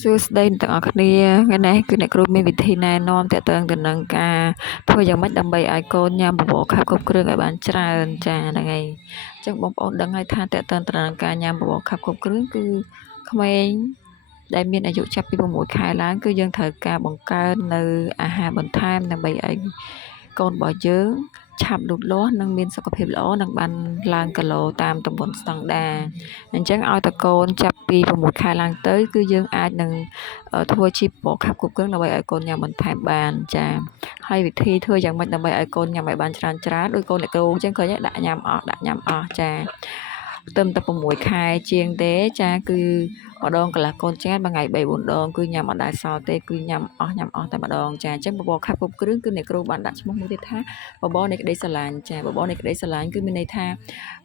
សួស្តីទាំងអស់គ្នាថ្ងៃនេះគឺអ្នកគ្រូមានវិធីណែនាំទាក់ទងទៅនឹងការធ្វើយ៉ាងម៉េចដើម្បីឲ្យកូនញ៉ាំបបរខាប់គ្រប់គ្រឿងឲ្យបានច្រើនចាហ្នឹងហើយអញ្ចឹងបងប្អូនដឹងហើយថាទាក់ទងទៅនឹងការញ៉ាំបបរខាប់គ្រប់គ្រឿងគឺក្មេងដែលមានអាយុចាប់ពី6ខែឡើងគឺយើងត្រូវការបង្កើននៅអាហារបន្ថែមដើម្បីឲ្យកូនរបស់យើងឆាប់លូតលាស់និងមានសុខភាពល្អនិងបានឡើងគីឡូតាមទម្ងន់ស្តង់ដារអញ្ចឹងឲ្យតកូនចាប់ពី6ខែឡើងទៅគឺយើងអាចនឹងធ្វើជាបបរខាប់គ្រប់គ្រឿងដើម្បីឲ្យកូនញ៉ាំបន្ថែមបានចាហើយវិធីធ្វើយ៉ាងម៉េចដើម្បីឲ្យកូនញ៉ាំឲ្យបានច្រើនដោយកូនអ្នកគ្រូអញ្ចឹងឃើញទេដាក់ញ៉ាំអស់ចាទៅតែ6ខែជាងទេចាគឺម្ដងកន្លះកូនចែកមួយថ្ងៃ3 4ដងគឺញ៉ាំអត់ដែលសល់ទេគឺញ៉ាំអស់តែម្ដងចាអញ្ចឹងបបរខាប់គ្រប់គ្រឿងគឺអ្នកគ្រូបានដាក់ឈ្មោះមួយទៀតថាបបរនៃក្តីស្រឡាញ់ចាបបរនៃក្តីស្រឡាញ់គឺមានន័យថា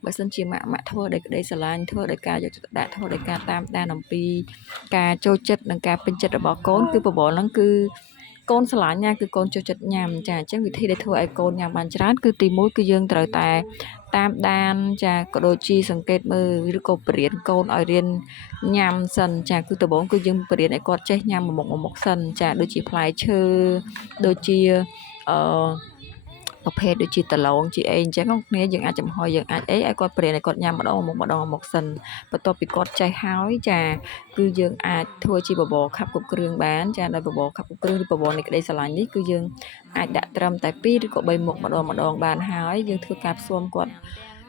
បើសិនជាម៉ាក់ធ្វើដោយក្តីស្រឡាញ់ធ្វើដោយការយកចិត្តទុកដាក់ធ្វើដោយការតាមដានអំពីការចូលចិត្តនិងការពេញចិត្តរបស់កូនគឺបបរហ្នឹងគឺកូនស្រឡាញ់ណាគឺកូនចូលចិត្តញ៉ាំចាអញ្ចឹងវិធីដែលធ្វើឲ្យកូនញ៉ាំបានច្រើនគឺទី1គឺយើងត្រូវតែតាមដានចាក៏ដូចជាសង្កេតមើលឬក៏បរៀនកូនឲ្យរៀនញ៉ាំសិនចាគឺដំបូងគឺយើងបរៀនឲ្យគាត់ចេះញ៉ាំមួយមុខសិនចាដូចជាផ្លែឈើដូចជាអឺប្រភេទដូចជាដឡូងជាអីអញ្ចឹងគ្នាយើងអាចចំហុយយើងអាចអីឲ្យគាត់បរៀនឲ្យគាត់ញ៉ាំម្ដងមុខសិនបន្ទាប់ពីគាត់ចេះហើយចាគឺយើងអាចធ្វើជាបបរខាប់គ្រប់គ្រឿងបានចាដោយបបរខាប់គ្រប់គ្រឿងឬបបរនៃក្តីស្រឡាញ់នេះគឺយើងអាចដាក់ត្រឹមតែ2ឬក៏3មុខម្ដងបានហើយយើងធ្វើការផ្សំគាត់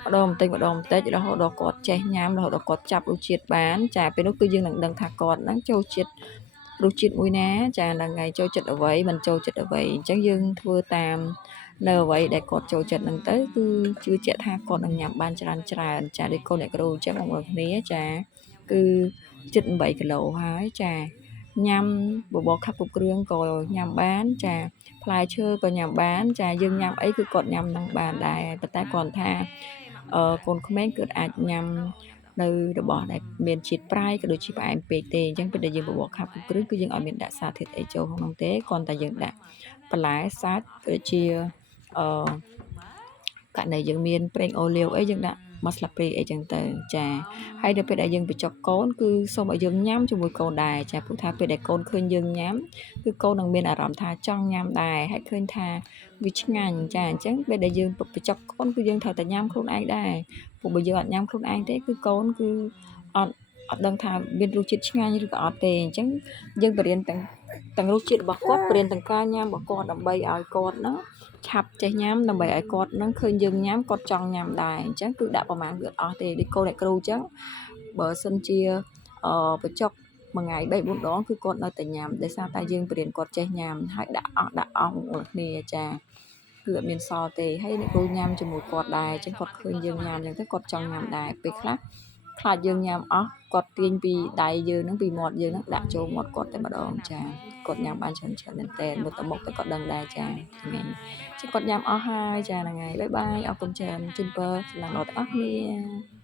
ម្ដងបន្តិចរហូតដល់គាត់ចេះញ៉ាំរហូតដល់គាត់ចាប់រសជាតិបានចាពេលនោះគឺយើងនឹងដឹងថាគាត់ហ្នឹងចូលចិត្តរសជាតិមួយណាចាហ្នឹងហើយចូលចិត្តអ្វីមិនចូលចិត្តអ្វីអញ្ចឹងយើងធ្វើតាមនៅអ្វីដែលគាត់ចូលចិត្តហ្នឹងទៅគឺជឿជាក់ថាគាត់នឹងញ៉ាំបានច្រើនចាដូចកូនអ្នកគ្រូអញ្ចឹងបងប្អូនគ្នាចាគឺជិត8គីឡូហើយចាញ៉ាំបបរខាប់គ្រប់គ្រឿងក៏ញ៉ាំបានចាផ្លែឈើក៏ញ៉ាំបានចាយើងញ៉ាំអីគឺគាត់ញ៉ាំនឹងបានដែរប៉ុន្តែគ្រាន់ថាកូនក្មេងគឺអាចញ៉ាំនៅរបស់ដែលមានជាតិប្រៃក៏ដូចជាផ្អែមពេកទេអញ្ចឹងពេលដែលយើងបបរខាប់គ្រប់គ្រឿងគឺយើងអត់មានដាក់សារធាតុអីចូលក្នុងទេគ្រាន់តែយើងដាក់បន្លែសាច់ដូចជាករណីយើងមានប្រេងអូលីវអីយើងដាក់មកស្លាបព្រាអីចឹងទៅចាហើយដល់ពេលដែលយើងបញ្ចុកកូនគឺសូមឲ្យយើងញ៉ាំជាមួយកូនដែរចាព្រោះថាពេលដែលកូនឃើញយើងញ៉ាំគឺកូននឹងមានអារម្មណ៍ថាចង់ញ៉ាំដែរហើយឃើញថាវាឆ្ងាញ់ចាអញ្ចឹងពេលដែលយើងបញ្ចុកកូនគឺយើងត្រូវតែញ៉ាំខ្លួនឯងដែរព្រោះបើយើងអត់ញ៉ាំខ្លួនឯងទេគឺកូនគឺអត់ដឹងថាមានរសជាតិឆ្ងាញ់ឬក៏អត់ទេអញ្ចឹងយើងបរៀនទាំងរសជាតិរបស់គាត់បរៀនទាំងការញ៉ាំរបស់គាត់ដើម្បីឲ្យគាត់ហ្នឹងឆាប់ចេះញ៉ាំដើម្បីឲ្យគាត់នឹងឃើញយើងញ៉ាំគាត់ចង់ញ៉ាំដែរអញ្ចឹងគឺដាក់ប្រមាណវាអត់ទេដូចកូនអ្នកគ្រូអញ្ចឹងបើសិនជាបញ្ចុកមួយថ្ងៃ3 4ដងគឺគាត់នៅតែញ៉ាំដោយសារតែយើងបរៀនគាត់ចេះញ៉ាំហើយដាក់អស់មកគ្នាចាគឺអត់មានសល់ទេហើយអ្នកគ្រូញ៉ាំជាមួយគាត់ដែរអញ្ចឹងគាត់ឃើញយើងញ៉ាំអញ្ចឹងទៅគាត់ចង់ញ៉ាំដែរពេលខ្លះខ្លាចយើងញ៉ាំអស់គាត់ទាញពីដៃយើងហ្នឹងពីមាត់យើងហ្នឹងដាក់ចូលមាត់គាត់តែម្ដងចាគាត់ញ៉ាំបានច្រើនមែនតើមើលទៅមុខទៅគាត់ដឹងដែរចាហ្នឹងហើយគាត់ញ៉ាំអស់ហើយចាហ្នឹងហើយបាយបាយអរគុណច្រើនជូនពរសំណាងដល់ទាំងអស់គ្នា